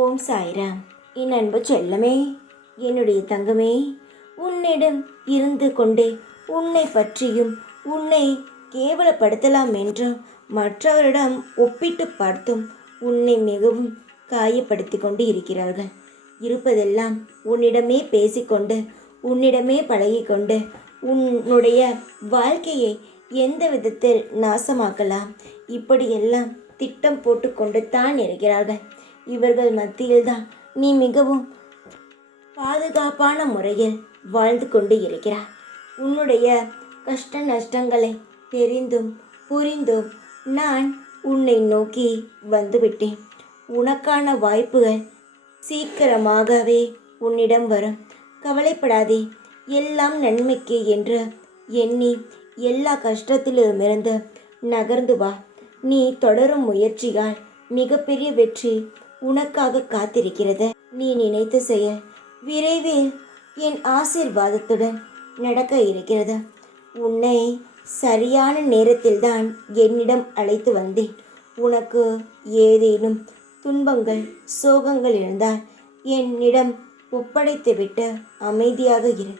ஓம் சாய்ராம். என் அன்பு செல்லமே, என்னுடைய தங்கமே, உன்னிடம் இருந்து கொண்டே உன்னை பற்றியும் உன்னை கேவலப்படுத்தலாம் என்றும் மற்றவரிடம் ஒப்பிட்டு பார்த்தும் உன்னை மிகவும் காயப்படுத்தி கொண்டு இருக்கிறார்கள். இருப்பதெல்லாம் உன்னிடமே பேசிக்கொண்டு உன்னிடமே பழகிக்கொண்டு உன்னுடைய வாழ்க்கையை எந்த விதத்தில் நாசமாக்கலாம் இப்படியெல்லாம் திட்டம் போட்டு கொண்டு தான் இருக்கிறார்கள். இவர்கள் மத்தியில்தான் நீ மிகவும் பாதுகாப்பான முறையில் வாழ்ந்து கொண்டு இருக்கிறாய். உன்னுடைய கஷ்ட நஷ்டங்களை தெரிந்தும் புரிந்தும் நான் உன்னை நோக்கி வந்துவிட்டேன். உனக்கான வாய்ப்புகள் சீக்கிரமாகவே உன்னிடம் வரும். கவலைப்படாதே, எல்லாம் நன்மைக்கு என்று எண்ணி எல்லா கஷ்டத்திலுமிருந்து நகர்ந்து வா. நீ தொடரும் முயற்சியால் மிகப்பெரிய வெற்றி உனக்காக காத்திருக்கிறது. நீ நினைத்த செயல் விரைவில் என் ஆசீர்வாதத்துடன் நடக்க இருக்கிறது. உன்னை சரியான நேரத்தில்தான் என்னிடம் அழைத்து வந்தேன். உனக்கு ஏதேனும் துன்பங்கள் சோகங்கள் இருந்தால் என்னிடம் ஒப்படைத்துவிட்டு அமைதியாக இரு.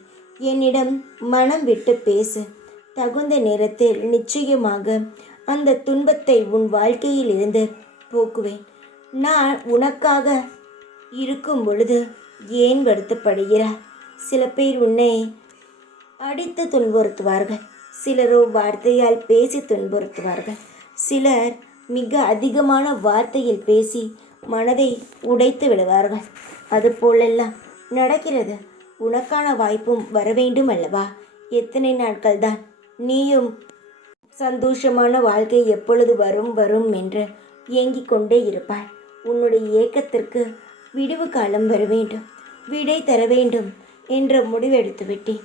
என்னிடம் மனம் விட்டு பேசு. தகுந்த நேரத்தில் நிச்சயமாக அந்த துன்பத்தை உன் வாழ்க்கையில் இருந்து போக்குவேன். நான் உனக்காக இருக்கும் பொழுது ஏன் வருத்தப்படுகிறாய்? சில பேர் உன்னை அடித்து துன்புறுத்துவார்கள், சிலரோ வார்த்தையால் பேசி துன்புறுத்துவார்கள், சிலர் மிக அதிகமான வார்த்தையில் பேசி மனதை உடைத்து விடுவார்கள். அதுபோலெல்லாம் நடக்கிறது. உனக்கான வாய்ப்பும் வர வேண்டும் அல்லவா? எத்தனை நாட்கள் தான் நீயும் சந்தோஷமான வாழ்க்கை எப்பொழுது வரும் வரும் என்று ஏங்கிக் கொண்டே இருப்பாய். உன்னுடைய ஏக்கத்திற்கு விடிவு காலம் வர வேண்டும், விடை தர வேண்டும் என்ற முடிவெடுத்து விட்டேன்.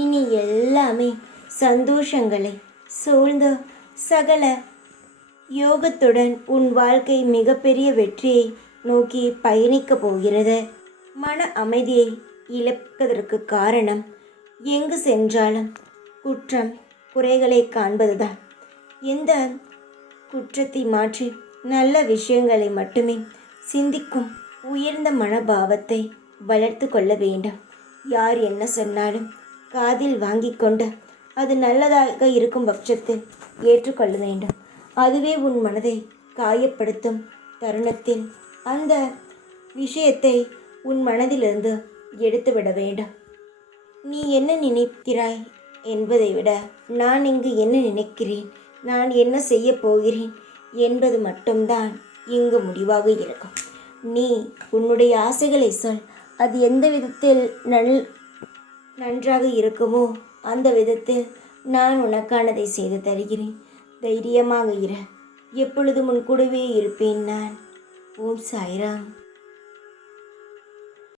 இனி எல்லாமே சந்தோஷங்களை சூழ்ந்த சகல யோகத்துடன் உன் வாழ்க்கை மிகப்பெரிய வெற்றியை நோக்கி பயணிக்கப் போகிறது. மன அமைதியை இழப்பதற்கு காரணம் எங்கு சென்றாலும் குற்றம் குறைகளை காண்பதுதான். எந்த குற்றத்தை மாற்றி நல்ல விஷயங்களை மட்டுமே சிந்திக்கும் உயர்ந்த மனபாவத்தை வளர்த்து கொள்ள வேண்டும். யார் என்ன சொன்னாலும் காதில் வாங்கி கொண்டு அது நல்லதாக இருக்கும் பட்சத்தில் ஏற்றுக்கொள்ள வேண்டும். அதுவே உன் மனதை காயப்படுத்தும் தருணத்தில் அந்த விஷயத்தை உன் மனதிலிருந்து எடுத்துவிட வேண்டும். நீ என்ன நினைக்கிறாய் என்பதை விட நான் இங்கு என்ன நினைக்கிறேன், நான் என்ன செய்ய போகிறேன் என்பது மட்டும்தான் இங்கு முடிவாக இருக்கும். நீ உன்னுடைய ஆசைகளை சொல். அது எந்த விதத்தில் நன்றாக இருக்குமோ அந்த விதத்தில் நான் உனக்கானதை செய்து தருகிறேன். தைரியமாக இரு. எப்பொழுதும் உன் கூடவே இருப்பேன் நான். ஓம் சாய்ராம்.